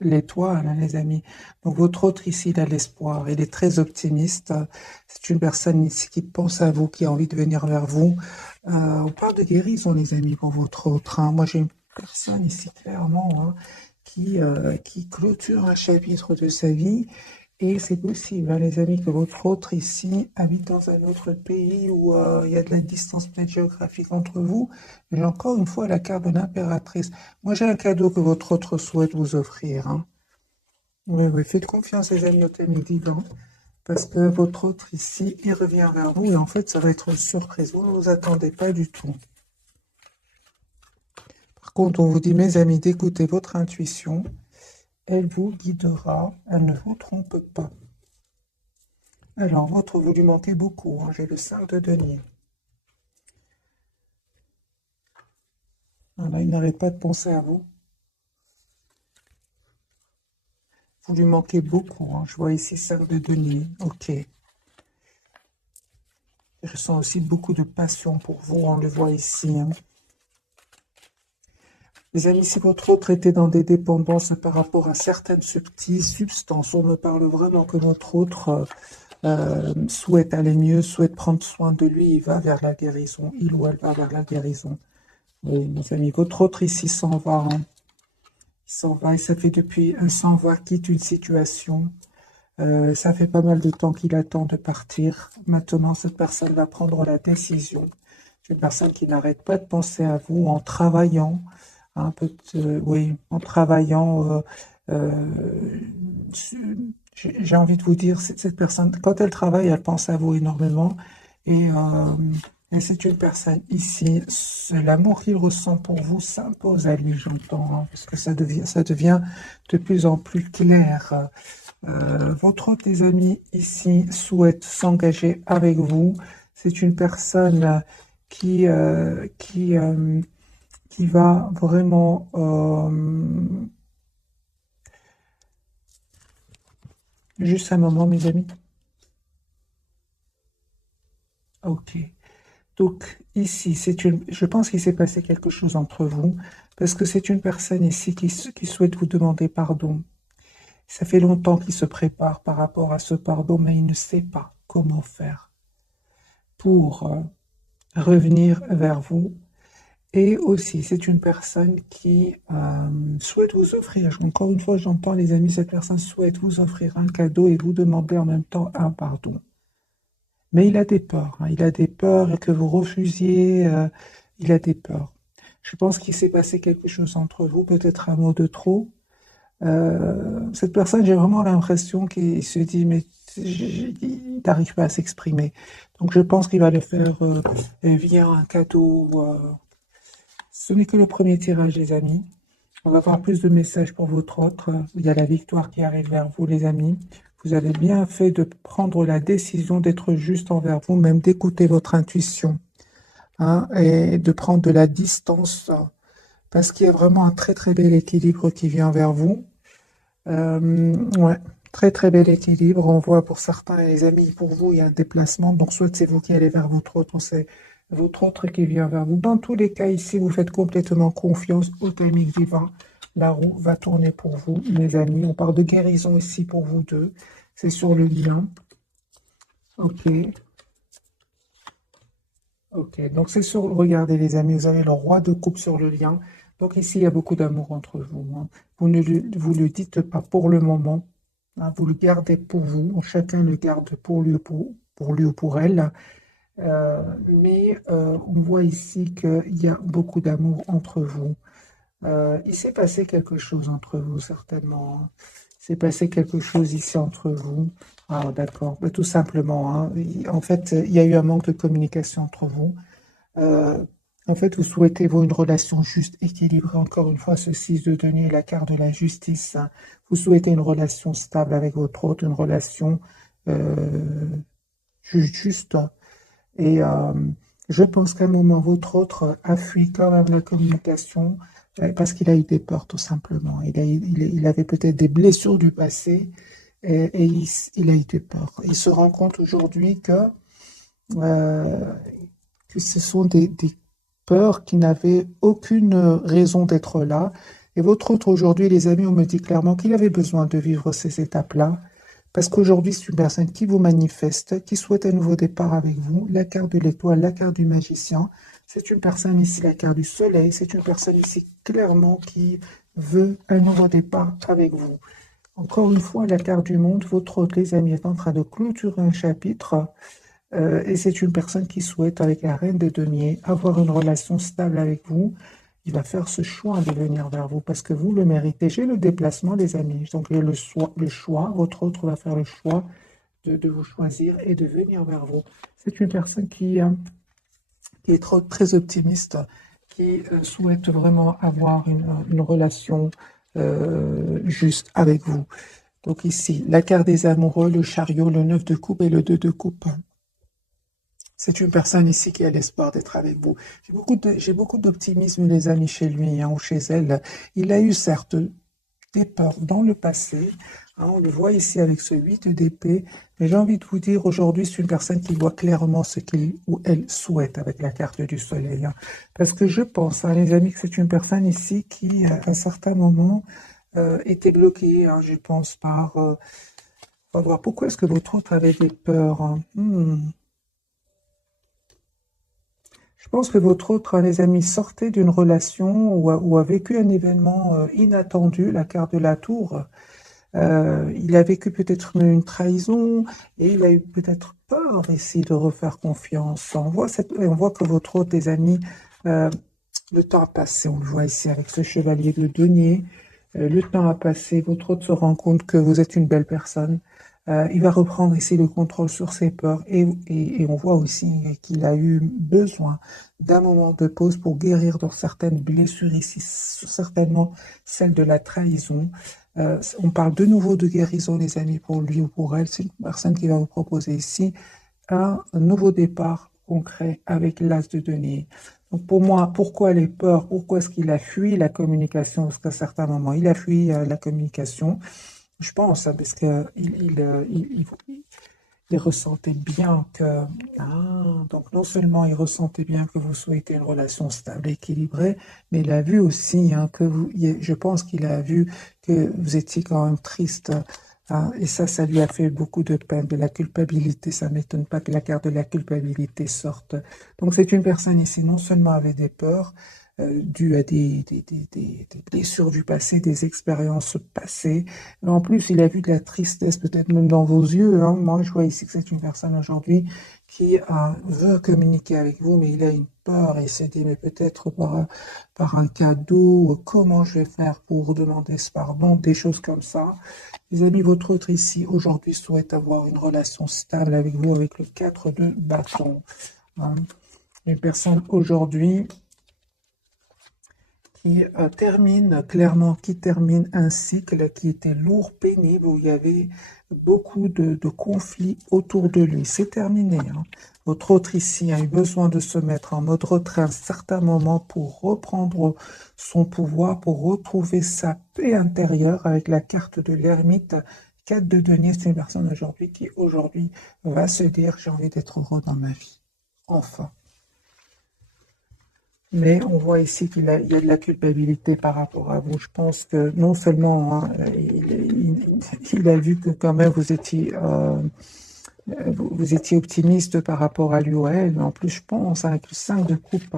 l'étoile, hein, les amis. Donc votre autre ici, il a l'espoir, il est très optimiste. C'est une personne ici qui pense à vous, qui a envie de venir vers vous. On parle de guérison, les amis, pour votre autre, hein. Moi, j'ai une personne ici, clairement, hein, qui clôture un chapitre de sa vie. Et c'est possible, hein, les amis, que votre autre ici habite dans un autre pays où il y a de la distance peut-être géographique entre vous. J'ai encore une fois la carte de l'impératrice. Moi, j'ai un cadeau que votre autre souhaite vous offrir, hein. Oui, oui, faites confiance, les amis, au thème divin, parce que votre autre ici, il revient vers vous et en fait, ça va être une surprise. Vous ne vous attendez pas du tout. Par contre, on vous dit, mes amis, d'écouter votre intuition. Elle vous guidera, elle ne vous trompe pas. Alors, votre, vous lui manquez beaucoup, hein. J'ai le 5 de denier. Voilà, il n'arrête pas de penser à vous. Vous lui manquez beaucoup, hein. Je vois ici 5 de denier. Ok. Je ressens aussi beaucoup de passion pour vous, on le voit ici, hein. Les amis, si votre autre était dans des dépendances par rapport à certaines substances, on me parle vraiment que notre autre souhaite aller mieux, souhaite prendre soin de lui, il va vers la guérison, il ou elle va vers la guérison. Oui, mes amis, votre autre ici s'en va, hein. Il s'en va, et ça fait depuis un s'en va, quitte une situation. Ça fait pas mal de temps qu'il attend de partir. Maintenant, cette personne va prendre la décision. C'est une personne qui n'arrête pas de penser à vous en travaillant, un peu, oui, en travaillant. J'ai envie de vous dire, cette personne, quand elle travaille, elle pense à vous énormément. Et, euh, et c'est une personne ici, l'amour qu'il ressent pour vous s'impose à lui, j'entends, hein, parce que ça devient de plus en plus clair. Votre autre des amis ici souhaite s'engager avec vous. C'est une personne qui va vraiment... juste un moment, mes amis. Ok. Donc ici, je pense qu'il s'est passé quelque chose entre vous, parce que c'est une personne ici qui souhaite vous demander pardon. Ça fait longtemps qu'il se prépare par rapport à ce pardon, mais il ne sait pas comment faire pour revenir vers vous. Et aussi, c'est une personne qui souhaite vous offrir, encore une fois, j'entends les amis, cette personne souhaite vous offrir un cadeau et vous demander en même temps un pardon. Mais il a des peurs, hein, il a des peurs que vous refusiez, il a des peurs. Je pense qu'il s'est passé quelque chose entre vous, peut-être un mot de trop. Cette personne, j'ai vraiment l'impression qu'il se dit, mais il n'arrive pas à s'exprimer. Donc je pense qu'il va le faire via un cadeau. Ce n'est que le premier tirage, les amis. On va avoir plus de messages pour votre autre. Il y a la victoire qui arrive vers vous, les amis. Vous avez bien fait de prendre la décision d'être juste envers vous, même d'écouter votre intuition, hein, et de prendre de la distance, parce qu'il y a vraiment un très très bel équilibre qui vient vers vous. Ouais, très très bel équilibre. On voit pour certains, les amis, pour vous, il y a un déplacement. Donc, soit c'est vous qui allez vers votre autre, ou c'est votre autre qui vient vers vous. Dans tous les cas, ici, vous faites complètement confiance au timing divin. La roue va tourner pour vous, mes amis. On parle de guérison ici pour vous deux. C'est sur le lien. Ok, ok. Donc, c'est sur. Regardez, les amis, vous avez le roi de coupe sur le lien. Donc, ici, il y a beaucoup d'amour entre vous, hein. Vous ne le dites pas pour le moment. Hein, vous le gardez pour vous, chacun le garde pour lui, pour lui ou pour elle. Mais on voit ici qu'il y a beaucoup d'amour entre vous. Il s'est passé quelque chose entre vous, certainement, hein. Il s'est passé quelque chose ici entre vous. Ah, d'accord. Bah, tout simplement, hein. En fait, il y a eu un manque de communication entre vous. Euh, En fait, vous souhaitez, vous, une relation juste, équilibrée. Encore une fois, ce 6 de denier, la carte de la justice, hein. Vous souhaitez une relation stable avec votre autre, une relation euh, juste. Et je pense qu'à un moment, votre autre a fui quand même la communication parce qu'il a eu des peurs, tout simplement. Il avait peut-être des blessures du passé et il a eu des peurs. Il se rend compte aujourd'hui euh, que ce sont des peurs qui n'avaient aucune raison d'être là. Et votre autre aujourd'hui, les amis, on me dit clairement qu'il avait besoin de vivre ces étapes-là, parce qu'aujourd'hui, c'est une personne qui vous manifeste, qui souhaite un nouveau départ avec vous. La carte de l'étoile, la carte du magicien. C'est une personne ici, la carte du soleil. C'est une personne ici, clairement, qui veut un nouveau départ avec vous. Encore une fois, la carte du monde, votre autre, les amis, est en train de clôturer un chapitre. Et c'est une personne qui souhaite, avec la reine de denier, avoir une relation stable avec vous. Il va faire ce choix de venir vers vous parce que vous le méritez. J'ai le déplacement, les amis. Donc, il y a le choix. Votre autre va faire le choix de vous choisir et de venir vers vous. C'est une personne qui est très optimiste, qui souhaite vraiment avoir une relation juste avec vous. Donc ici, la carte des amoureux, le chariot, le 9 de coupe et le 2 de coupe. C'est une personne ici qui a l'espoir d'être avec vous. J'ai beaucoup d'optimisme, les amis, chez lui ou chez elle. Il a eu certes des peurs dans le passé. On le voit ici avec ce 8 d'épée. Mais j'ai envie de vous dire, aujourd'hui, c'est une personne qui voit clairement ce qu'il ou elle souhaite avec la carte du soleil. Parce que je pense, les amis, que c'est une personne ici qui, à un certain moment, était bloquée, je pense, par... on va voir, pourquoi est-ce que votre autre avait des peurs. Je pense que votre autre, les amis, sortait d'une relation ou a vécu un événement inattendu, la carte de la tour. Il a vécu peut-être une trahison et il a eu peut-être peur ici de refaire confiance. On voit que votre autre, les amis, le temps a passé. On le voit ici avec ce chevalier de denier. Le temps a passé. Votre autre se rend compte que vous êtes une belle personne. Il va reprendre ici le contrôle sur ses peurs et on voit aussi qu'il a eu besoin d'un moment de pause pour guérir de certaines blessures ici, certainement celle de la trahison. On parle de nouveau de guérison, les amis, pour lui ou pour elle. C'est une personne qui va vous proposer ici un nouveau départ concret avec l'as de denier. Donc pour moi, pourquoi les peurs? Pourquoi est-ce qu'il a fui la communication? Parce qu'à certains moments, il a fui la communication. Je pense, parce que il ressentait bien que, donc non seulement il ressentait bien que vous souhaitez une relation stable, équilibrée, mais il a vu aussi que je pense qu'il a vu que vous étiez quand même triste, et ça lui a fait beaucoup de peine, de la culpabilité. Ça ne m'étonne pas que la carte de la culpabilité sorte. Donc c'est une personne ici, non seulement avec des peurs, dues à des blessures du passé, des expériences passées. Mais en plus, il a vu de la tristesse, peut-être même dans vos yeux. Moi, je vois ici que c'est une personne aujourd'hui qui veut communiquer avec vous, mais il a une peur et s'est dit, mais peut-être par un cadeau, comment je vais faire pour demander ce pardon, des choses comme ça. Les amis, votre autre ici, aujourd'hui, souhaite avoir une relation stable avec vous, avec le 4 de bâton. Une personne aujourd'hui qui termine un cycle qui était lourd, pénible, où il y avait beaucoup de conflits autour de lui. C'est terminé. Votre autre ici a eu besoin de se mettre en mode retrait à un certain moment pour reprendre son pouvoir, pour retrouver sa paix intérieure avec la carte de l'ermite. 4 de denier, c'est une personne aujourd'hui qui aujourd'hui va se dire j'ai envie d'être heureux dans ma vie. Enfin. Mais on voit ici il y a de la culpabilité par rapport à vous. Je pense que non seulement il a vu que quand même vous étiez optimiste par rapport à lui ou à elle, mais en plus je pense avec le 5 de coupe,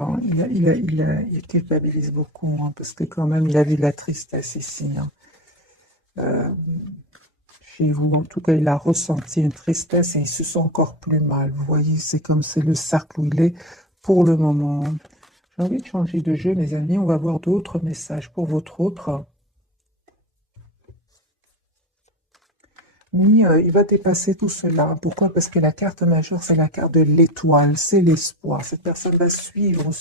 il culpabilise beaucoup, parce que quand même il a vu de la tristesse ici. Chez vous, en tout cas, il a ressenti une tristesse et il se sent encore plus mal. Vous voyez, c'est comme c'est le cercle où il est pour le moment. J'ai envie de changer de jeu, mes amis. On va voir d'autres messages pour votre autre. Oui, il va dépasser tout cela. Pourquoi? Parce que la carte majeure, c'est la carte de l'étoile, c'est l'espoir. Cette personne va suivre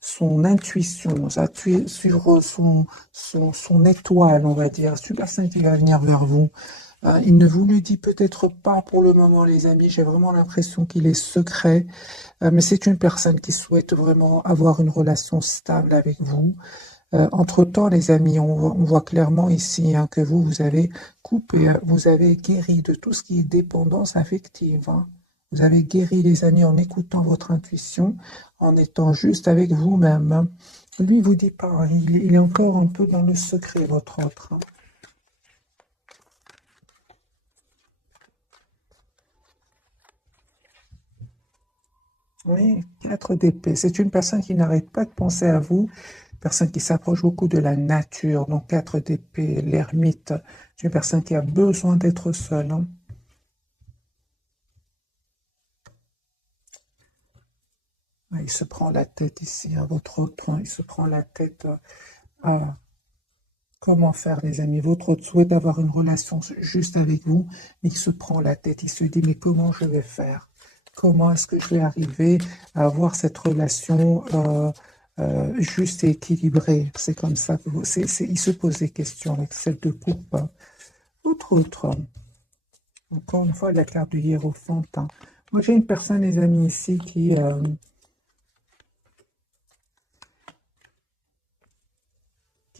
son intuition, va suivre son étoile, on va dire. C'est une personne qui va venir vers vous. Il ne vous le dit peut-être pas pour le moment, les amis. J'ai vraiment l'impression qu'il est secret. Mais c'est une personne qui souhaite vraiment avoir une relation stable avec vous. Entre-temps, les amis, on voit clairement ici que vous avez coupé, vous avez guéri de tout ce qui est dépendance affective. Vous avez guéri, les amis, en écoutant votre intuition, en étant juste avec vous-même. Lui, il vous dit pas, hein, il est encore un peu dans le secret, votre autre, hein. Oui, 4 d'épée. C'est une personne qui n'arrête pas de penser à vous, personne qui s'approche beaucoup de la nature. Donc 4 d'épée, l'ermite, c'est une personne qui a besoin d'être seule, hein. Ah, il se prend la tête ici, à votre autre, hein. Il se prend la tête à comment faire, les amis. Votre autre souhaite avoir une relation juste avec vous, mais il se prend la tête. Il se dit, mais comment je vais faire? Comment est-ce que je vais arriver à avoir cette relation juste et équilibrée? C'est comme ça que il se pose des questions avec celle de coupe, hein. Autre, encore une fois, la carte du hiérophant, hein. Moi, j'ai une personne, les amis, ici, qui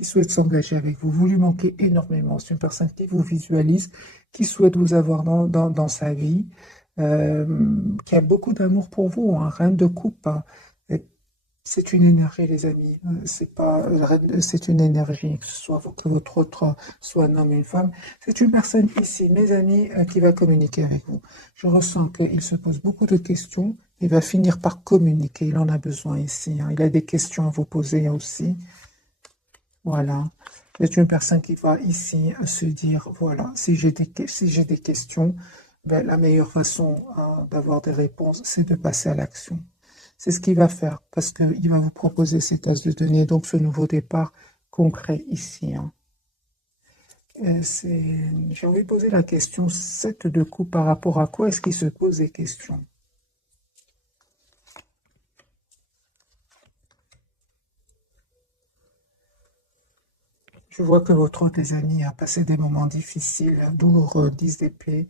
souhaite s'engager avec vous. Vous lui manquez énormément. C'est une personne qui vous visualise, qui souhaite vous avoir dans sa vie, qui a beaucoup d'amour pour vous, hein, reine de coupe, hein. C'est une énergie, les amis. C'est pas, c'est une énergie, que ce soit que votre autre soit un homme ou une femme. C'est une personne ici, mes amis, qui va communiquer avec vous. Je ressens qu'il se pose beaucoup de questions. Il va finir par communiquer. Il en a besoin ici, hein. Il a des questions à vous poser aussi. Voilà. C'est une personne qui va ici se dire, voilà, si j'ai des questions, ben, la meilleure façon d'avoir des réponses, c'est de passer à l'action. C'est ce qu'il va faire, parce qu'il va vous proposer cet as de données, donc ce nouveau départ concret ici, hein. J'ai envie de poser la question, 7 de coups, par rapport à quoi est-ce qu'il se pose des questions? Je vois que votre autre, les amis, a passé des moments difficiles, douloureux, 10 d'épée.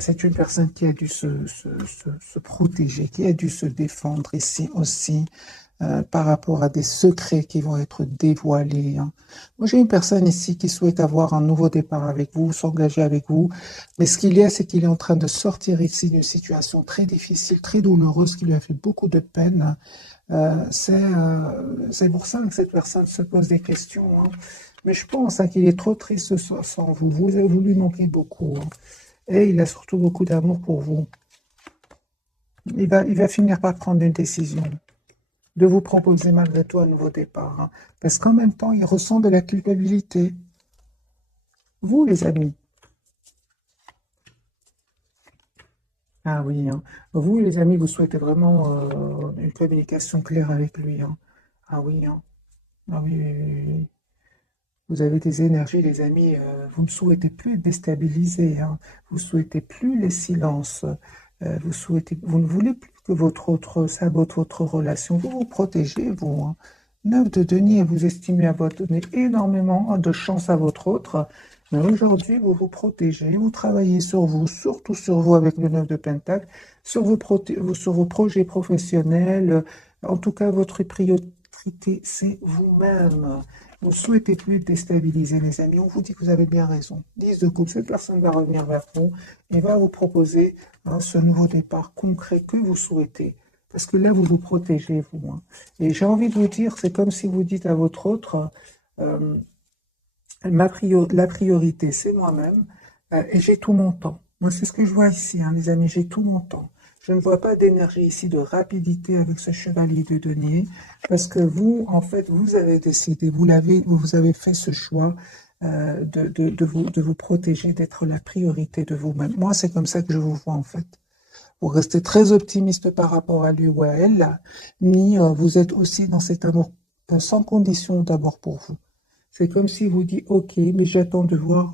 C'est une personne qui a dû se protéger, qui a dû se défendre ici aussi, par rapport à des secrets qui vont être dévoilés, hein. Moi, j'ai une personne ici qui souhaite avoir un nouveau départ avec vous, s'engager avec vous, mais ce qu'il y a, c'est qu'il est en train de sortir ici d'une situation très difficile, très douloureuse, qui lui a fait beaucoup de peine. C'est pour ça que cette personne se pose des questions, hein. Mais je pense, hein, qu'il est trop triste sans vous. Vous lui manquez beaucoup, hein. Et il a surtout beaucoup d'amour pour vous. Il va finir par prendre une décision, de vous proposer malgré tout un nouveau départ, hein. Parce qu'en même temps, il ressent de la culpabilité. Vous, les amis. Ah oui, hein. Vous, les amis, vous souhaitez vraiment une communication claire avec lui, hein. Ah oui, hein. Ah oui, oui, oui, oui. Vous avez des énergies, les amis. Vous ne souhaitez plus être déstabilisés, hein. Vous ne souhaitez plus les silences. Vous ne voulez plus que votre autre sabote votre relation. Vous vous protégez, vous, hein. 9 de denier, vous estimez avoir donné énormément de chance à votre autre. Mais aujourd'hui, vous vous protégez, vous travaillez sur vous, surtout sur vous avec le 9 de Pentacle, sur vos projets professionnels. En tout cas, votre priorité, c'est vous-même. Vous ne souhaitez plus déstabiliser, les amis. On vous dit que vous avez bien raison. 10 de coupe, cette personne va revenir vers vous et va vous proposer, hein, ce nouveau départ concret que vous souhaitez. Parce que là, vous vous protégez, vous, hein. Et j'ai envie de vous dire, c'est comme si vous dites à votre autre, euh, la priorité, c'est moi-même, et j'ai tout mon temps. Moi, c'est ce que je vois ici, hein, les amis, j'ai tout mon temps. Je ne vois pas d'énergie ici, de rapidité avec ce chevalier de denier, parce que vous, en fait, vous avez décidé, vous avez fait ce choix de vous protéger, d'être la priorité de vous-même. Moi, c'est comme ça que je vous vois, en fait. Vous restez très optimiste par rapport à lui ou à elle, mais vous êtes aussi dans cet amour sans condition d'abord pour vous. C'est comme si vous dites, OK, mais j'attends de voir.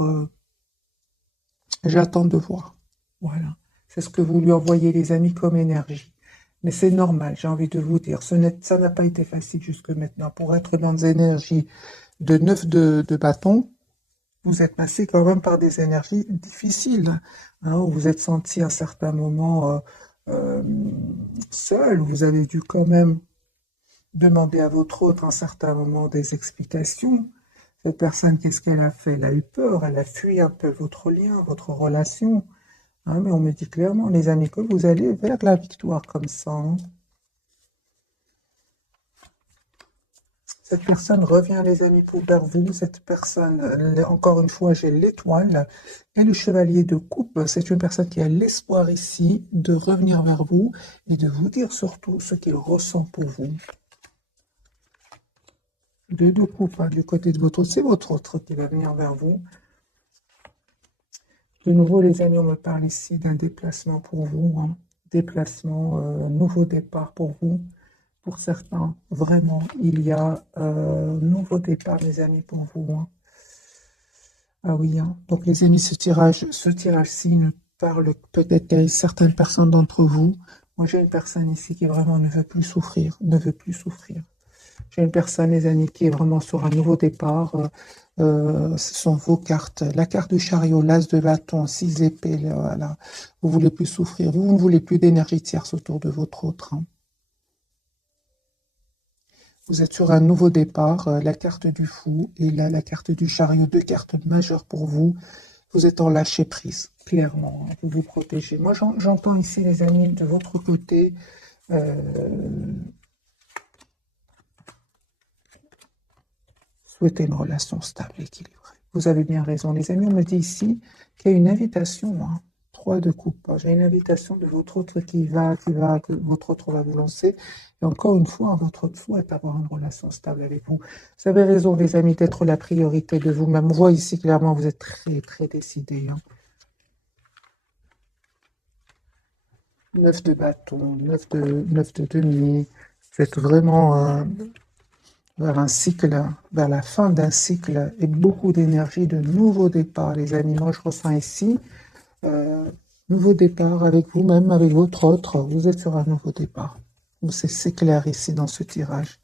Voilà. C'est ce que vous lui envoyez, les amis, comme énergie. Mais c'est normal, j'ai envie de vous dire. Ça n'a pas été facile jusque maintenant. Pour être dans des énergies de 9 de bâton, vous êtes passé quand même par des énergies difficiles, hein, où vous êtes senti à un certain moment euh, seul. Vous avez dû quand même demander à votre autre à un certain moment des explications. Cette personne, qu'est-ce qu'elle a fait? Elle a eu peur, elle a fui un peu votre lien, votre relation, hein, mais on me dit clairement, les amis, que vous allez vers la victoire comme ça, hein. Cette personne revient, les amis, vers vous. Cette personne, encore une fois, j'ai l'étoile et le chevalier de coupe. C'est une personne qui a l'espoir ici de revenir vers vous et de vous dire surtout ce qu'il ressent pour vous. De coupe, hein, du côté de votre autre, c'est votre autre qui va venir vers vous. De nouveau, les amis, on me parle ici d'un déplacement pour vous, hein. Déplacement, nouveau départ pour vous. Pour certains, vraiment, il y a nouveau départ, les amis, pour vous, hein. Ah oui, hein. Donc les amis, ce tirage-ci ne parle peut-être qu'à certaines personnes d'entre vous. Moi, j'ai une personne ici qui vraiment ne veut plus souffrir, ne veut plus souffrir. J'ai une personne, les amis, qui est vraiment sur un nouveau départ. Ce sont vos cartes. La carte du chariot, l'as de bâton, 6 épées, là, voilà. Vous voulez plus souffrir. Vous ne voulez plus d'énergie tierce autour de votre autre, hein. Vous êtes sur un nouveau départ, la carte du fou et là, la carte du chariot, deux cartes majeures pour vous. Vous êtes en lâcher prise, clairement, hein. Vous vous protégez. Moi, j'entends ici, les amis, de votre côté, souhaiter une relation stable, équilibrée. Vous avez bien raison, les amis. On me dit ici qu'il y a une invitation, hein. 3 de coupe. J'ai une invitation de votre autre que votre autre va vous lancer. Et encore une fois, votre souhait d'avoir une relation stable avec vous. Vous avez raison, les amis, d'être la priorité de vous-même. On voit ici clairement, vous êtes très, très décidés, hein. 9 de bâton, 9 de denier. Vous êtes vraiment vers un cycle, vers la fin d'un cycle et beaucoup d'énergie, de nouveaux départs, les amis. Moi, je ressens ici, nouveau départ avec vous-même, avec votre autre. Vous êtes sur un nouveau départ. C'est clair ici dans ce tirage.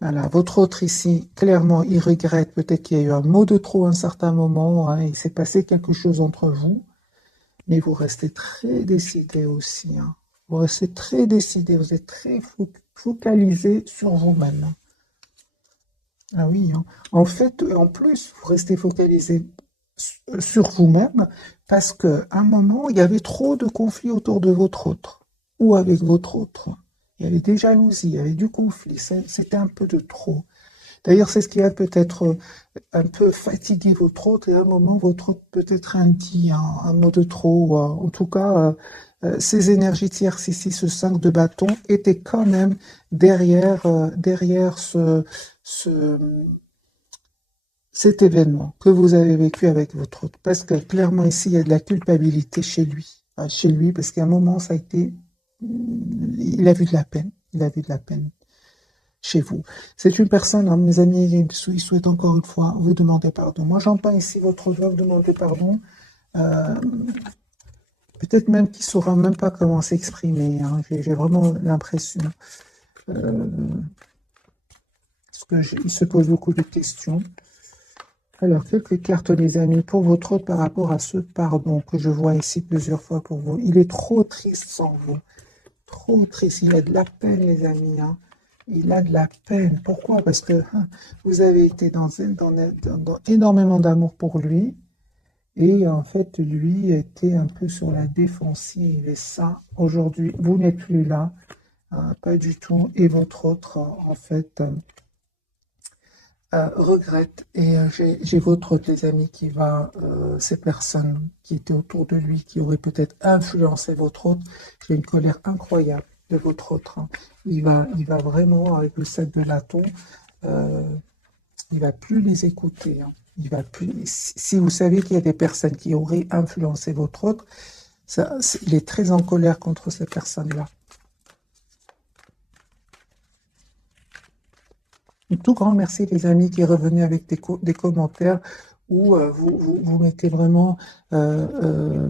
Voilà, votre autre ici, clairement, il regrette peut-être qu'il y a eu un mot de trop à un certain moment, hein, il s'est passé quelque chose entre vous, mais vous restez très décidé aussi, hein. Vous restez très décidé, vous êtes très focalisé sur vous-même, hein. Ah oui, hein. En fait, en plus, vous restez focalisé sur vous-même parce qu'à un moment, il y avait trop de conflits autour de votre autre ou avec votre autre. Il y avait des jalousies, il y avait du conflit, c'était un peu de trop. D'ailleurs, c'est ce qui a peut-être un peu fatigué votre autre et à un moment, votre autre peut-être dit un mot de trop. En tout cas, ces énergies tierces ici, ce 5 de bâton, étaient quand même derrière cet événement que vous avez vécu avec votre autre. Parce que clairement, ici, il y a de la culpabilité chez lui. Chez lui, parce qu'à un moment, ça a été... Il a vu de la peine. Il a vu de la peine chez vous. C'est une personne, hein, mes amis, il souhaite encore une fois vous demander pardon. Moi, j'entends ici votre doigt vous demander pardon. Peut-être même qu'il ne saura même pas comment s'exprimer, hein. J'ai vraiment l'impression. Parce qu'il se pose beaucoup de questions. Alors, quelques cartes, les amis, pour votre autre par rapport à ce pardon que je vois ici plusieurs fois pour vous. Il est trop triste sans vous. Trop triste. Il a de la peine, les amis, hein. Il a de la peine. Pourquoi? Parce que vous avez été dans énormément d'amour pour lui. Et en fait, lui était un peu sur la défensive. Et ça, aujourd'hui, vous n'êtes plus là. Pas du tout. Et votre autre, en fait, regrette. Et j'ai votre autre, les amis, qui va, ces personnes qui étaient autour de lui, qui auraient peut-être influencé votre autre. J'ai une colère incroyable de votre autre, hein. Il va vraiment, avec le 7 de bâton, il va plus les écouter, hein. Il va plus. Si vous savez qu'il y a des personnes qui auraient influencé votre autre, il est très en colère contre ces personnes-là. Un tout grand merci, les amis, qui est revenu avec des commentaires où vous mettez vraiment la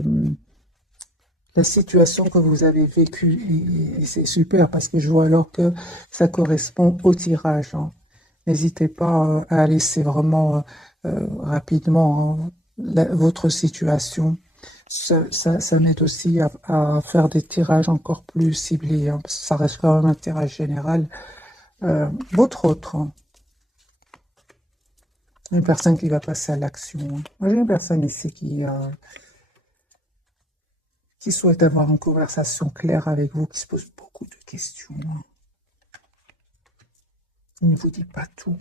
situation que vous avez vécue. Et c'est super parce que je vois alors que ça correspond au tirage, hein. N'hésitez pas à laisser vraiment rapidement, hein, votre situation. Ça m'aide aussi à faire des tirages encore plus ciblés, hein, parce que ça reste quand même un tirage général. Votre autre, hein, une personne qui va passer à l'action, hein. Moi, j'ai une personne ici qui souhaite avoir une conversation claire avec vous, qui se pose beaucoup de questions, hein. Il ne vous dit pas tout.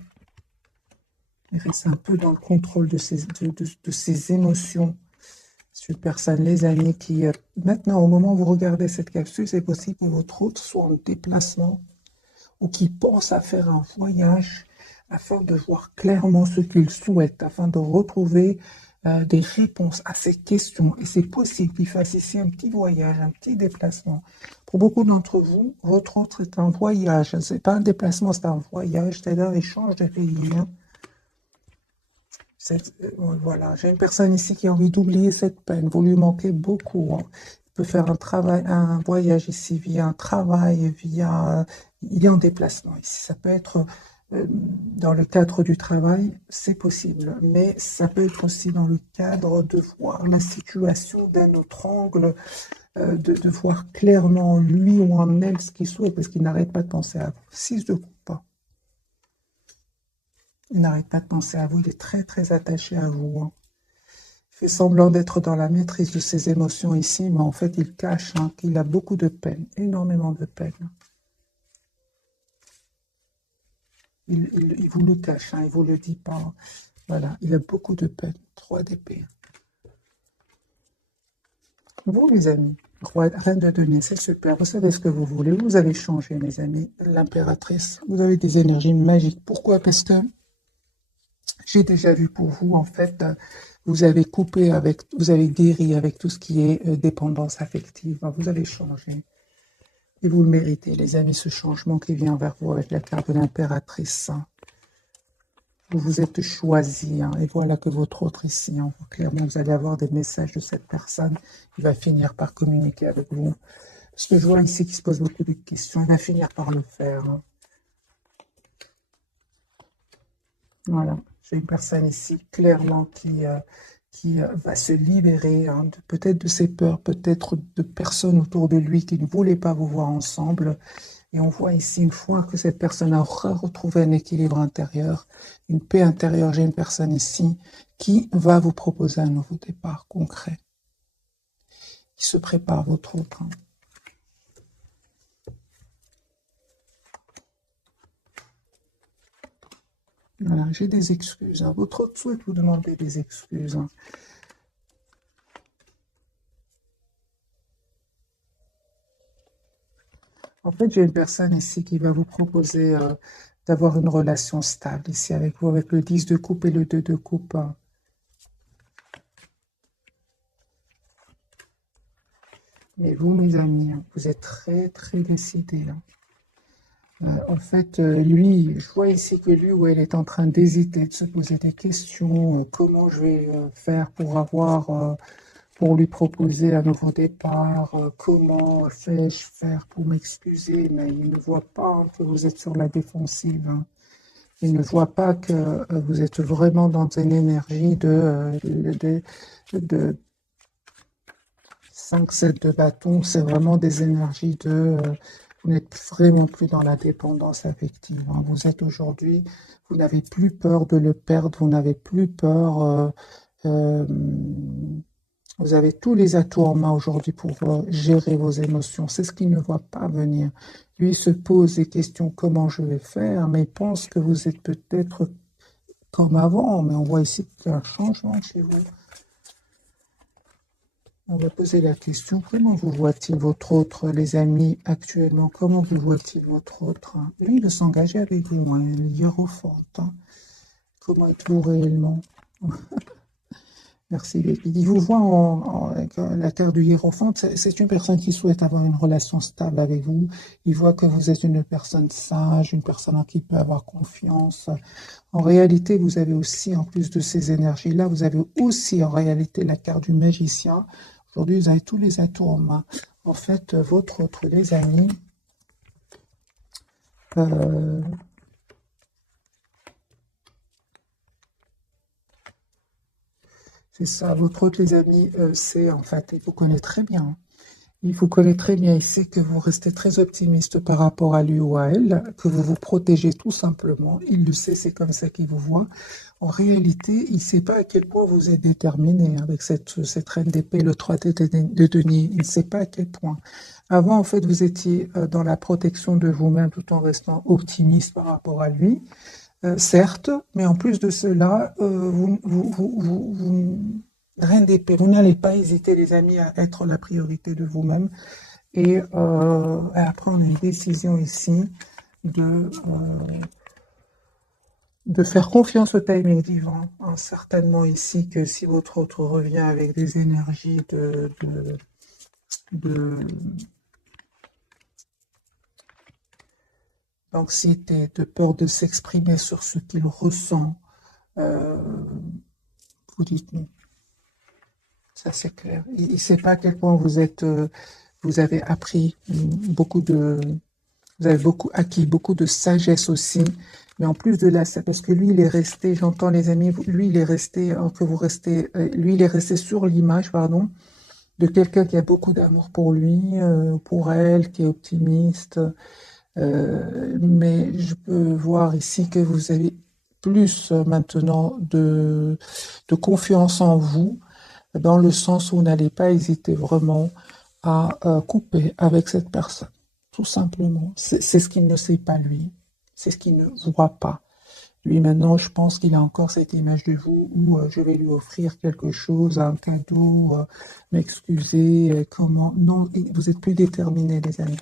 Il reste un peu dans le contrôle de ses émotions. C'est une personne, les amis, qui, maintenant, au moment où vous regardez cette capsule, c'est possible que votre hôte soit en déplacement ou qui pense à faire un voyage afin de voir clairement ce qu'il souhaite, afin de retrouver des réponses à ces questions. Et c'est possible qu'il fasse ici un petit voyage, un petit déplacement. Pour beaucoup d'entre vous, votre autre est un voyage. Ce n'est pas un déplacement, c'est un voyage, c'est-à-dire il change de pays. Hein. Voilà, j'ai une personne ici qui a envie d'oublier cette peine. Vous lui manquez beaucoup. Hein. Il peut faire un travail, un voyage ici via un travail, via. Il est en déplacement ici. Ça peut être dans le cadre du travail, c'est possible, mais ça peut être aussi dans le cadre de voir la situation d'un autre angle, de voir clairement lui ou en elle ce qu'il souhaite, parce qu'il n'arrête pas de penser à vous. 6 de coupe. Il n'arrête pas de penser à vous, il est très très attaché à vous. Hein. Il fait semblant d'être dans la maîtrise de ses émotions ici, mais en fait il cache hein, qu'il a beaucoup de peine, énormément de peine. Il vous le cache, hein, il ne vous le dit pas. Voilà, il a beaucoup de peine. 3 d'épée. Vous, mes amis, reine de denier, c'est super. Vous savez ce que vous voulez. Vous avez changé, mes amis. L'impératrice, vous avez des énergies magiques. Pourquoi? Parce que j'ai déjà vu pour vous, en fait, vous avez coupé avec, vous avez guéri avec tout ce qui est dépendance affective. Vous avez changé. Et vous le méritez, les amis, ce changement qui vient vers vous avec la carte de l'impératrice. Vous vous êtes choisi, hein, et voilà que votre autre ici, hein, clairement, vous allez avoir des messages de cette personne qui va finir par communiquer avec vous. Parce que je vois ici qu'il se pose beaucoup de questions, il va finir par le faire. Hein. Voilà, j'ai une personne ici, clairement, qui va se libérer, hein, peut-être de ses peurs, peut-être de personnes autour de lui qui ne voulaient pas vous voir ensemble. Et on voit ici, une fois que cette personne aura retrouvé un équilibre intérieur, une paix intérieure, j'ai une personne ici qui va vous proposer un nouveau départ concret. Il se prépare, votre autre. Hein. Voilà, j'ai des excuses. Hein. Votre autre souhaite vous demander des excuses. Hein. En fait, j'ai une personne ici qui va vous proposer d'avoir une relation stable ici avec vous, avec le 10 de coupe et le 2 de coupe. Hein. Mais vous, mes amis, hein, vous êtes très, très décidés. Là. En fait, lui, je vois ici que lui ou elle est en train d'hésiter, de se poser des questions. Comment je vais faire pour pour lui proposer un nouveau départ? Comment fais-je faire pour m'excuser? Mais il ne voit pas hein, que vous êtes sur la défensive. Hein. Il ne voit pas que vous êtes vraiment dans une énergie de 5-7 de bâton. C'est vraiment des énergies vous n'êtes vraiment plus dans la dépendance affective. Hein. Vous êtes aujourd'hui, vous n'avez plus peur de le perdre, vous n'avez plus peur. Euh, vous avez tous les atouts en main aujourd'hui pour gérer vos émotions. C'est ce qu'il ne voit pas venir. Lui il se pose des questions, comment je vais faire, mais il pense que vous êtes peut-être comme avant, mais on voit ici qu'il y a un changement chez vous. On va poser la question, comment vous voit-il votre autre, les amis, actuellement? Comment vous voit-il votre autre? Lui, il veut s'engager avec vous, hein, il est hiérophante. Hein. Comment êtes-vous réellement? Merci. Il vous voit avec la carte du hiérophante. C'est une personne qui souhaite avoir une relation stable avec vous. Il voit que vous êtes une personne sage, une personne en qui il peut avoir confiance. En réalité, vous avez aussi, en plus de ces énergies-là, vous avez aussi en réalité la carte du magicien. Aujourd'hui, vous avez tous les atouts en main. En fait, votre autre, les amis, c'est ça, votre autre, les amis, c'est en fait, il vous connaît très bien. Il vous connaît très bien ici que vous restez très optimiste par rapport à lui ou à elle, que vous vous protégez tout simplement. Il le sait, c'est comme ça qu'il vous voit. En réalité, il ne sait pas à quel point vous êtes déterminé avec cette reine d'épée, le 3 de denier. Il ne sait pas à quel point. Avant, en fait, vous étiez dans la protection de vous-même tout en restant optimiste par rapport à lui. Certes, mais en plus de cela, reine d'épée, vous n'allez pas hésiter, les amis, à être la priorité de vous-même et à prendre une décision ici de, euh, de faire confiance au timing divin. Hein. Certainement ici que si votre autre revient avec des énergies de, d'anxiété, de peur de s'exprimer sur ce qu'il ressent, euh, vous dites non. Ça, c'est clair. Il ne sait pas à quel point vous avez appris beaucoup de, vous avez beaucoup acquis beaucoup de sagesse aussi. Mais en plus de là, parce que lui, il est resté, j'entends les amis, lui, il est resté, que vous restez, lui, il est resté sur l'image, pardon, de quelqu'un qui a beaucoup d'amour pour lui, pour elle, qui est optimiste. Mais je peux voir ici que vous avez plus maintenant de confiance en vous dans le sens où vous n'allez pas hésiter vraiment à couper avec cette personne, tout simplement. C'est ce qu'il ne sait pas, lui. C'est ce qu'il ne voit pas. Lui, maintenant, je pense qu'il a encore cette image de vous où je vais lui offrir quelque chose, un cadeau, m'excuser, comment. Non, vous êtes plus déterminés, les amis.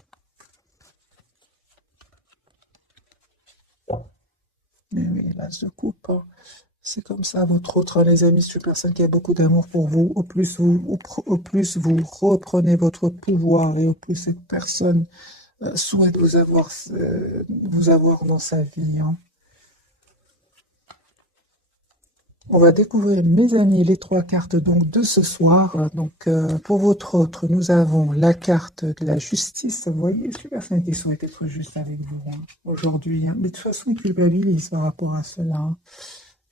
Mais oui, là, se coupe. Hein. C'est comme ça, votre autre, les amis, c'est une personne qui a beaucoup d'amour pour vous. Au plus vous reprenez votre pouvoir et au plus cette personne souhaite vous avoir dans sa vie. Hein. On va découvrir, mes amis, les trois cartes donc de ce soir. Donc, pour votre autre, nous avons la carte de la justice. Vous voyez, c'est une personne qui souhaite être juste avec vous hein, aujourd'hui. Hein. Mais de toute façon, il culpabilise par rapport à cela. Hein.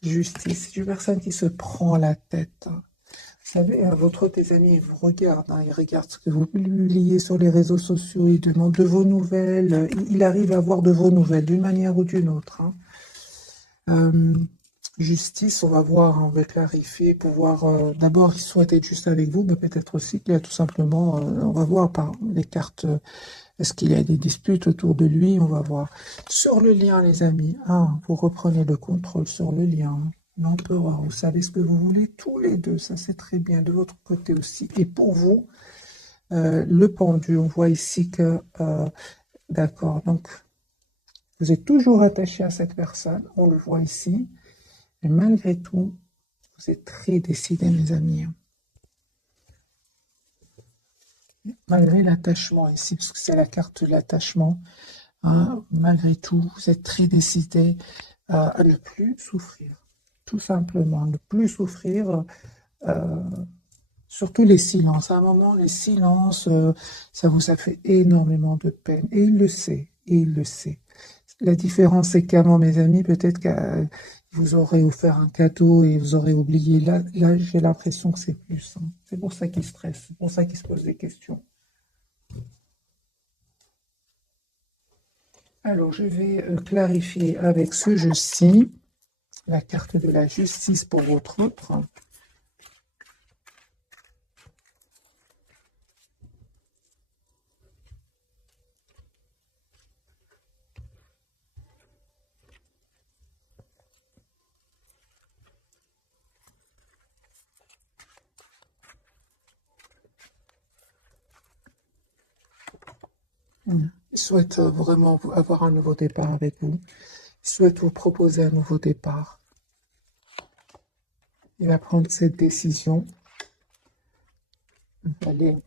Justice, c'est une personne qui se prend la tête. Vous savez, votre autre, tes amis, ils vous regardent, hein, ils regardent ce que vous publiez sur les réseaux sociaux, ils demandent de vos nouvelles, il arrive à avoir de vos nouvelles d'une manière ou d'une autre. Hein. Justice, on va voir, on va clarifier, pouvoir, d'abord, il souhaite être juste avec vous, mais peut-être aussi qu'il y a tout simplement, on va voir par les cartes, est-ce qu'il y a des disputes autour de lui, on va voir. Sur le lien, les amis, vous reprenez le contrôle sur le lien. L'empereur, vous savez ce que vous voulez tous les deux, ça c'est très bien, de votre côté aussi. Et pour vous, le pendu, on voit ici que, d'accord, donc vous êtes toujours attaché à cette personne, on le voit ici, mais malgré tout, vous êtes très décidé, mes amis. Malgré l'attachement ici, parce que c'est la carte de l'attachement, hein, malgré tout, vous êtes très décidé à ne plus souffrir. Tout simplement, ne plus souffrir, surtout les silences. À un moment, les silences, ça vous a fait énormément de peine. Et il le sait, et il le sait. La différence, c'est qu'avant, mes amis, peut-être que vous aurez offert un cadeau et vous aurez oublié. Là j'ai l'impression que c'est plus. Hein. C'est pour ça qu'il stresse, c'est pour ça qu'il se pose des questions. Alors, je vais clarifier avec ce jeu-ci la carte de la justice pour votre autre. Il souhaite vraiment avoir un nouveau départ avec vous. Il souhaite vous proposer un nouveau départ. Il va prendre cette décision. Valet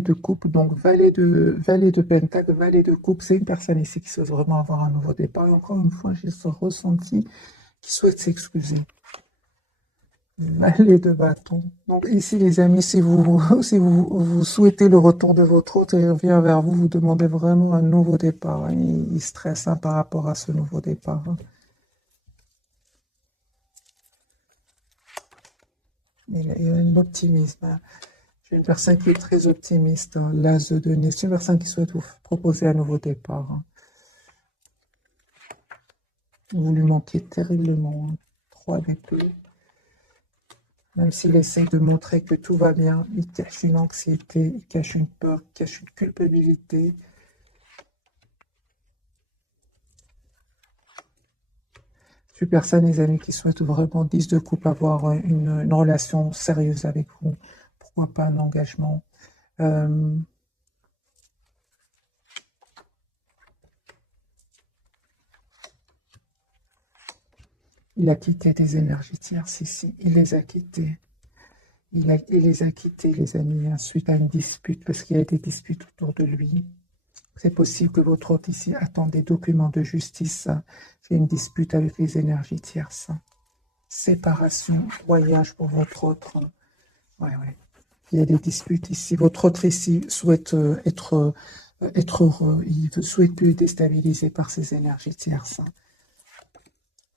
de coupe, donc valet de pentacle, valet de coupe, c'est une personne ici qui souhaite vraiment avoir un nouveau départ. Et encore une fois, j'ai ce ressenti qui souhaite s'excuser. Valet de bâton. Donc ici, les amis, si vous souhaitez le retour de votre hôte, il revient vers vous, vous demandez vraiment un nouveau départ. Il stresse par rapport à ce nouveau départ. Il a un optimisme, hein. J'ai une personne qui est très optimiste, hein, l'as de denier. C'est une personne qui souhaite vous proposer un nouveau départ, hein. Vous lui manquez terriblement, hein. 3 d'épée. Même s'il essaie de montrer que tout va bien, il cache une anxiété, il cache une peur, il cache une culpabilité. Une personne, les amis, qui souhaitent vraiment 10 de coupe, avoir une relation sérieuse avec vous. Pourquoi pas un engagement. Euh, il a quitté des énergies tierces ici. Il les a quittées. Il les a quittés, les amis, hein, suite à une dispute, parce qu'il y a des disputes autour de lui. C'est possible que votre hôte ici attend des documents de justice. Il y a une dispute avec les énergies tierces. Séparation, voyage pour votre autre. Ouais, ouais. Il y a des disputes ici. Votre autre ici souhaite être heureux. Il ne souhaite plus être déstabilisé par ces énergies tierces.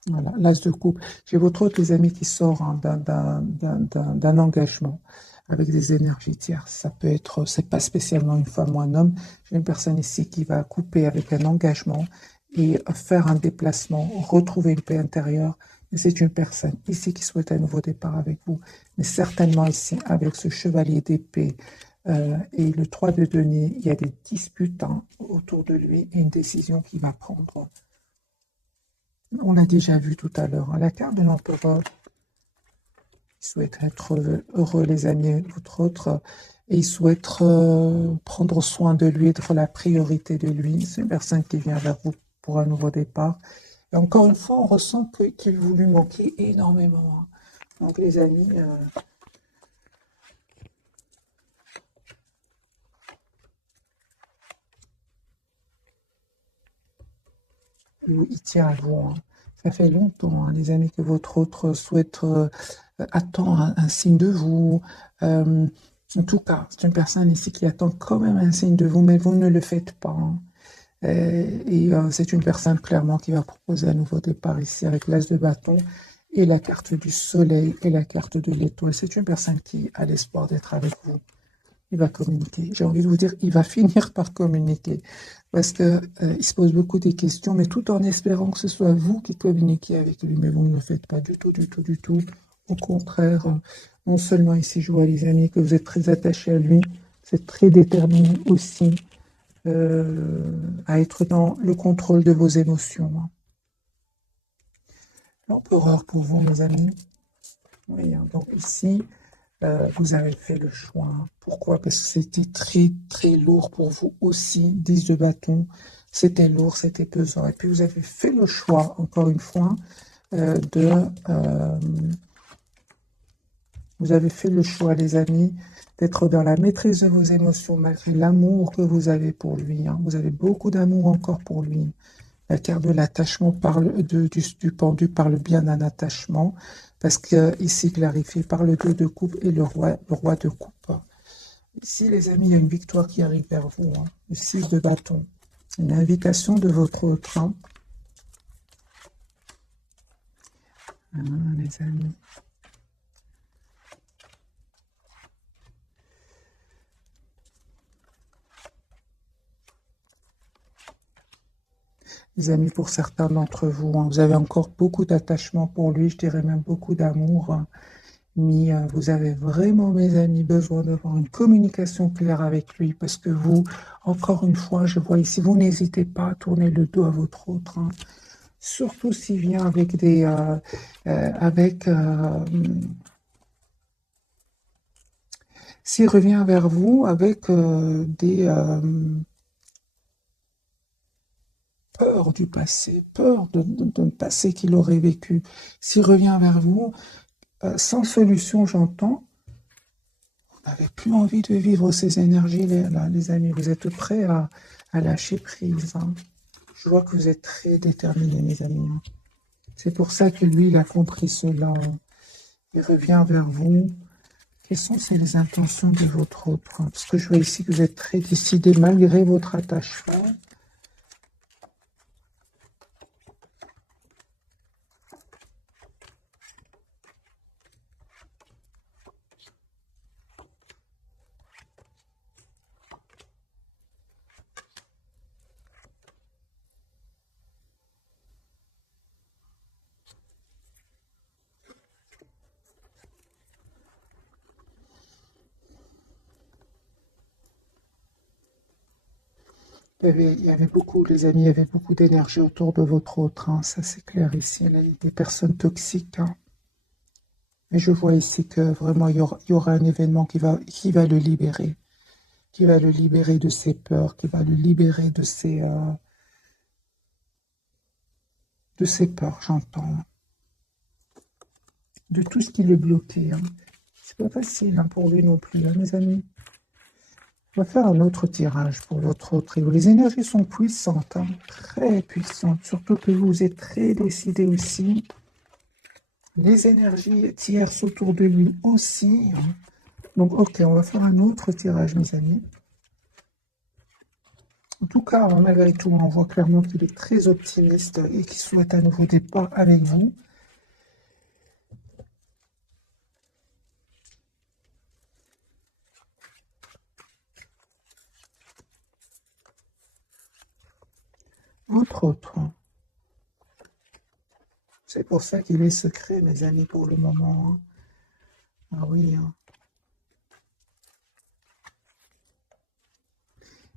Voilà, l'as de coupe. J'ai votre autre, les amis, qui sort, hein, d'un engagement avec des énergies tierces. Ça peut être, c'est pas spécialement une femme ou un homme. J'ai une personne ici qui va couper avec un engagement et faire un déplacement, retrouver une paix intérieure. Et c'est une personne ici qui souhaite un nouveau départ avec vous. Mais certainement ici, avec ce chevalier d'épée et le 3 de denier, il y a des disputes, hein, autour de lui et une décision qu'il va prendre. On l'a déjà vu tout à l'heure, hein, la carte de l'empereur. Il souhaite être heureux, les amis, votre autre, et il souhaite prendre soin de lui, être la priorité de lui. C'est une personne qui vient vers vous pour un nouveau départ. Et encore une fois, on ressent qu'il vous lui manquez énormément, hein. Donc, les amis, il tient à vous, hein. Ça fait longtemps, hein, les amis, que votre autre souhaite attend un signe de vous. Euh, en tout cas, c'est une personne ici qui attend quand même un signe de vous, mais vous ne le faites pas, hein. C'est une personne clairement qui va proposer un nouveau départ ici avec l'as de bâton et la carte du soleil et la carte de l'étoile. C'est une personne qui a l'espoir d'être avec vous. Il va communiquer. J'ai envie de vous dire, il va finir par communiquer parce que il se pose beaucoup de questions, mais tout en espérant que ce soit vous qui communiquez avec lui. Mais vous ne le faites pas du tout, du tout, du tout. Au contraire, non seulement ici, je vois les amis que vous êtes très attachés à lui, vous êtes très déterminés aussi à être dans le contrôle de vos émotions, hein. L'empereur pour vous, mes amis. Oui, hein, donc ici, vous avez fait le choix. Pourquoi? Parce que c'était très, très lourd pour vous aussi. 10 de bâton, c'était lourd, c'était pesant. Et puis, vous avez fait le choix, encore une fois, de... vous avez fait le choix, les amis, d'être dans la maîtrise de vos émotions, malgré l'amour que vous avez pour lui, hein. Vous avez beaucoup d'amour encore pour lui. La carte de l'attachement parle du pendu parle bien d'un attachement, parce que ici clarifié par le 2 de coupe et le roi de coupe. Ici, les amis, il y a une victoire qui arrive vers vous, hein. Le 6 de bâton. Une invitation de votre train. Ah, les amis. Les amis, pour certains d'entre vous, hein, vous avez encore beaucoup d'attachement pour lui, je dirais même beaucoup d'amour, hein. Mais vous avez vraiment, mes amis, besoin d'avoir une communication claire avec lui parce que vous, encore une fois, je vois ici, vous n'hésitez pas à tourner le dos à votre autre, hein. Surtout s'il vient avec s'il revient vers vous avec des peurs du passé, peur de passé qu'il aurait vécu. S'il revient vers vous sans solution, j'entends, vous n'avez plus envie de vivre ces énergies-là, les amis. Vous êtes prêts à lâcher prise, hein. Je vois que vous êtes très déterminés, mes amis, hein. C'est pour ça que lui, il a compris cela, hein. Il revient vers vous. Quelles sont les intentions de votre autre, hein? Parce que je vois ici que vous êtes très décidé malgré votre attachement. Il y avait beaucoup, les amis, il y avait beaucoup d'énergie autour de votre autre, hein, ça c'est clair ici. Il y a des personnes toxiques, hein. Mais je vois ici que vraiment il y aura un événement qui va le libérer, qui va le libérer de ses peurs, qui va le libérer de ses peurs, j'entends, de tout ce qui le bloquait, hein. C'est pas facile, hein, pour lui non plus, hein, mes amis. On va faire un autre tirage pour votre trio. Les énergies sont puissantes, hein, très puissantes, surtout que vous êtes très décidé aussi. Les énergies tierces autour de lui aussi, hein. Donc, ok, on va faire un autre tirage, mes amis. En tout cas, malgré tout, on voit clairement qu'il est très optimiste et qu'il souhaite un nouveau départ avec vous. Entre autres. C'est pour ça qu'il est secret, mes amis, pour le moment, hein. Ah oui, hein.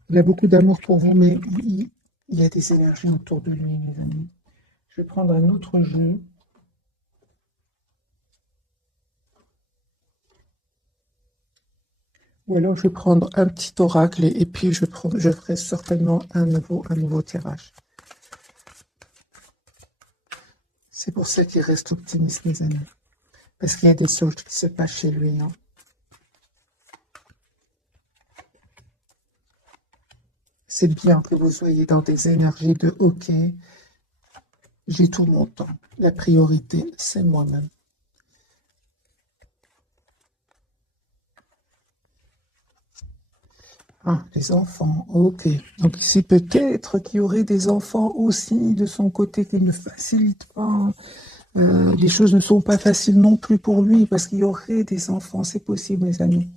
Il a beaucoup d'amour pour vous, mais il y a des énergies autour de lui, mes amis. Je vais prendre un autre jeu. Ou alors je vais prendre un petit oracle et puis je ferai certainement un nouveau tirage. C'est pour ça qu'il reste optimiste, mes amis. Parce qu'il y a des choses qui se passent chez lui, hein. C'est bien que vous soyez dans des énergies de OK, j'ai tout mon temps. La priorité, c'est moi-même. Ah, les enfants, ok. Donc ici, peut-être qu'il y aurait des enfants aussi de son côté qui ne facilitent pas. Les choses ne sont pas faciles non plus pour lui parce qu'il y aurait des enfants, c'est possible, mes amis.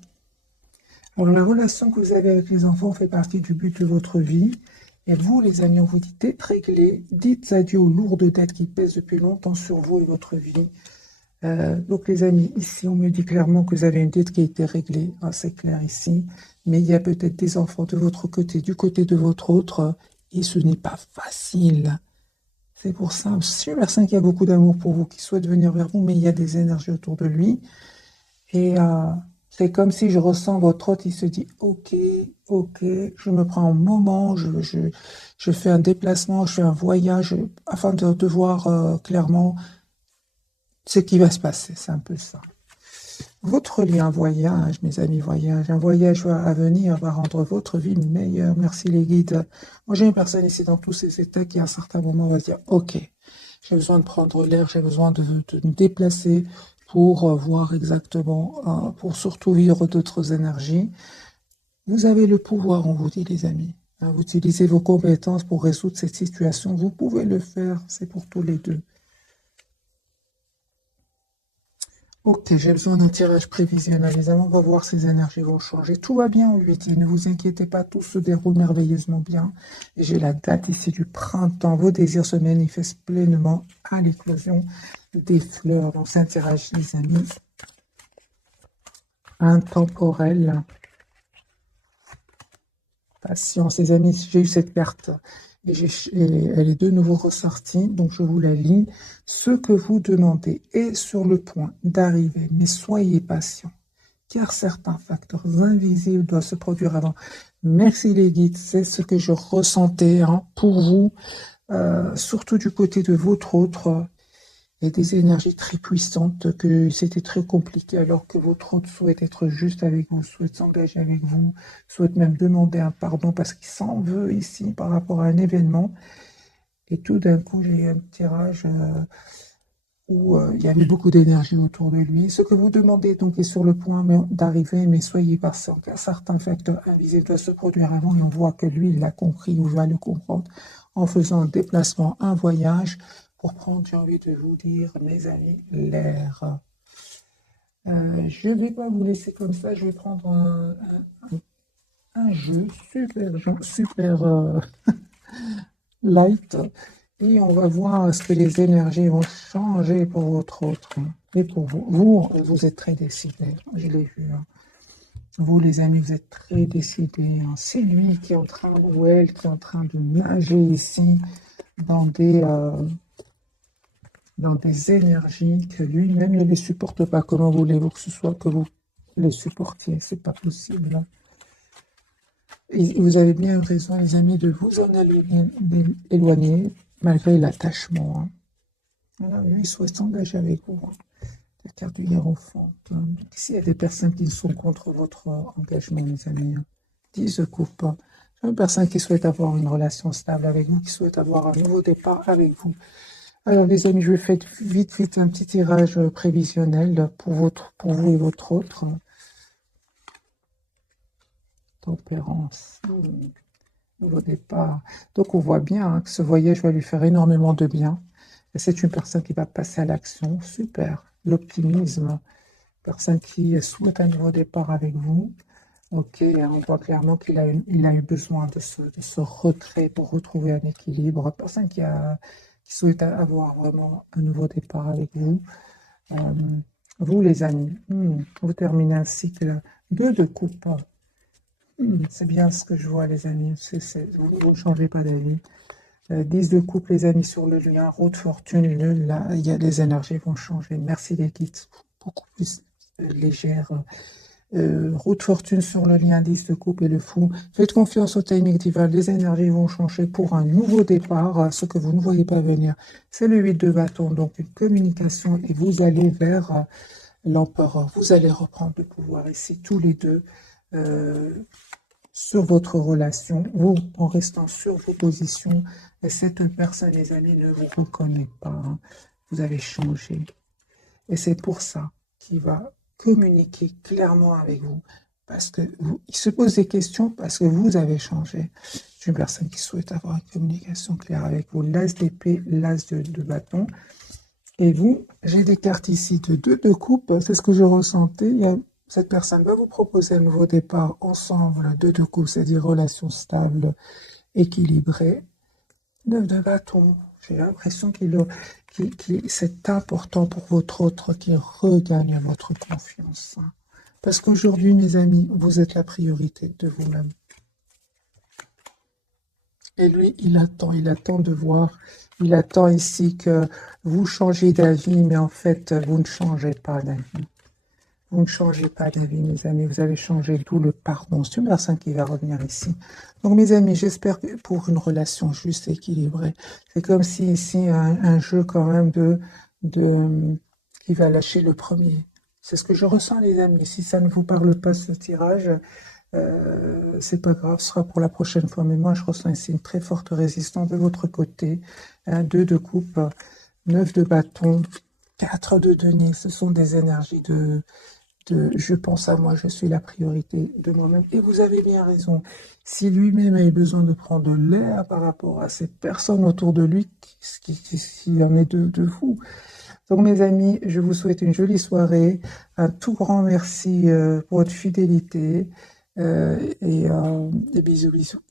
Alors, la relation que vous avez avec les enfants fait partie du but de votre vie. Et vous, les amis, on vous dit d'être réglés, dites adieu aux lourdes dettes qui pèsent depuis longtemps sur vous et votre vie. Donc, les amis, ici, on me dit clairement que vous avez une dette qui a été réglée, hein, c'est clair ici. Mais il y a peut-être des enfants de votre côté, du côté de votre autre, et ce n'est pas facile. C'est pour ça, je suis une personne qui a beaucoup d'amour pour vous, qui souhaite venir vers vous, mais il y a des énergies autour de lui. Et c'est comme si je ressens votre hôte, il se dit, ok, ok, je me prends un moment, je fais un déplacement, je fais un voyage, afin de voir clairement ce qui va se passer, c'est un peu ça. Votre lien voyage, mes amis, voyage, un voyage à venir va rendre votre vie meilleure. Merci les guides. Moi, j'ai une personne ici dans tous ces états qui, à un certain moment, va se dire, ok, j'ai besoin de prendre l'air, j'ai besoin de me déplacer pour voir exactement, pour surtout vivre d'autres énergies. Vous avez le pouvoir, on vous dit, les amis. Vous utilisez vos compétences pour résoudre cette situation. Vous pouvez le faire, c'est pour tous les deux. Ok, j'ai besoin d'un tirage prévisionnel. Les amants, on va voir si ces énergies vont changer. Tout va bien, on lui dit. Ne vous inquiétez pas, tout se déroule merveilleusement bien. Et j'ai la date ici du printemps. Vos désirs se manifestent pleinement à l'éclosion des fleurs. On s'interagit, les amis. Intemporel. Patience, les amis, j'ai eu cette carte. Et elle est de nouveau ressortie, donc je vous la lis. Ce que vous demandez est sur le point d'arriver, mais soyez patient, car certains facteurs invisibles doivent se produire avant. Merci les guides, c'est ce que je ressentais, hein, pour vous, surtout du côté de votre autre. Il y a des énergies très puissantes que c'était très compliqué alors que votre autre souhaite être juste avec vous, souhaite s'engager avec vous, souhaite même demander un pardon parce qu'il s'en veut ici par rapport à un événement. Et tout d'un coup, j'ai eu un tirage où il y avait beaucoup d'énergie autour de lui. Ce que vous demandez donc est sur le point d'arriver, mais soyez patient, car certains facteurs invisibles doivent se produire avant et on voit que lui, il l'a compris ou va le comprendre en faisant un déplacement, un voyage pour prendre, j'ai envie de vous dire, mes amis, l'air. Je ne vais pas vous laisser comme ça, je vais prendre un jeu super light. Et on va voir est-ce que les énergies vont changer pour votre autre. Et pour vous, vous êtes très décidé. Je l'ai vu, hein. Vous, les amis, vous êtes très décidés, hein. C'est lui qui est en train, ou elle, qui est en train de nager ici dans dans des énergies que lui-même ne les supporte pas. Comment voulez-vous que ce soit que vous les supportiez? C'est pas possible, hein. Et vous avez bien raison, les amis, de vous en éloigner, malgré l'attachement, hein. Alors, lui, il souhaite s'engager avec vous, hein. La carte du Hiérophante, hein. Ici, il y a des personnes qui sont contre votre engagement, les amis, hein. 10 de coupe, hein. Une personne qui souhaite avoir une relation stable avec vous, qui souhaite avoir un nouveau départ avec vous. Alors, les amis, je vais faire vite un petit tirage prévisionnel pour vous et votre autre. Tempérance. Nouveau départ. Donc, on voit bien, hein, que ce voyage va lui faire énormément de bien. Et c'est une personne qui va passer à l'action. Super. L'optimisme. Personne qui souhaite un nouveau départ avec vous. Ok, on voit clairement qu'il a, il a eu besoin de ce retrait pour retrouver un équilibre. Personne qui souhaite avoir vraiment un nouveau départ avec vous. Vous, les amis, vous terminez un cycle 2 de coupe. C'est bien ce que je vois, les amis. Vous ne changez pas d'avis. 10 de coupe, les amis, sur le lien. Roue de fortune, là, il y a les énergies vont changer. Merci les guides, beaucoup plus légères. Roue de fortune sur le lien 10 de coupe et le fou. Faites confiance au timing divin. Les énergies vont changer pour un nouveau départ. Ce que vous ne voyez pas venir, c'est le 8 de bâton. Donc une communication et vous allez vers l'empereur. Vous allez reprendre le pouvoir ici tous les deux. Sur votre relation, vous en restant sur vos positions, et cette personne, les amis, ne vous reconnaît pas, hein. Vous avez changé. Et c'est pour ça qu'il va communiquer clairement avec vous. Parce que il se pose des questions parce que vous avez changé. C'est une personne qui souhaite avoir une communication claire avec vous. L'as d'épée, l'as de bâton. Et vous, j'ai des cartes ici de 2 de coupe. C'est ce que je ressentais. Cette personne va vous proposer un nouveau départ ensemble, 2 de coupe, c'est-à-dire relation stable, équilibrée. 9 de bâton, j'ai l'impression c'est important pour votre autre qu'il regagne votre confiance. Parce qu'aujourd'hui, mes amis, vous êtes la priorité de vous-même. Et lui, il attend de voir, il attend ici que vous changez d'avis, mais en fait, vous ne changez pas d'avis. Vous ne changez pas d'avis, mes amis, vous avez changé, d'où le pardon. C'est une personne qui va revenir ici. Donc, mes amis, j'espère que pour une relation juste et équilibrée, c'est comme si ici, un jeu quand même qui va lâcher le premier. C'est ce que je ressens, les amis. Si ça ne vous parle pas, ce tirage, c'est pas grave, ce sera pour la prochaine fois. Mais moi, je ressens ici une très forte résistance de votre côté. 2 de coupe, 9 de bâton, 4 de denier. Ce sont des énergies je pense à moi, je suis la priorité de moi-même. Et vous avez bien raison. Si lui-même a eu besoin de prendre l'air par rapport à cette personne autour de lui, s'il en est de vous. Donc mes amis, je vous souhaite une jolie soirée. Un tout grand merci pour votre fidélité. Et bisous, bisous.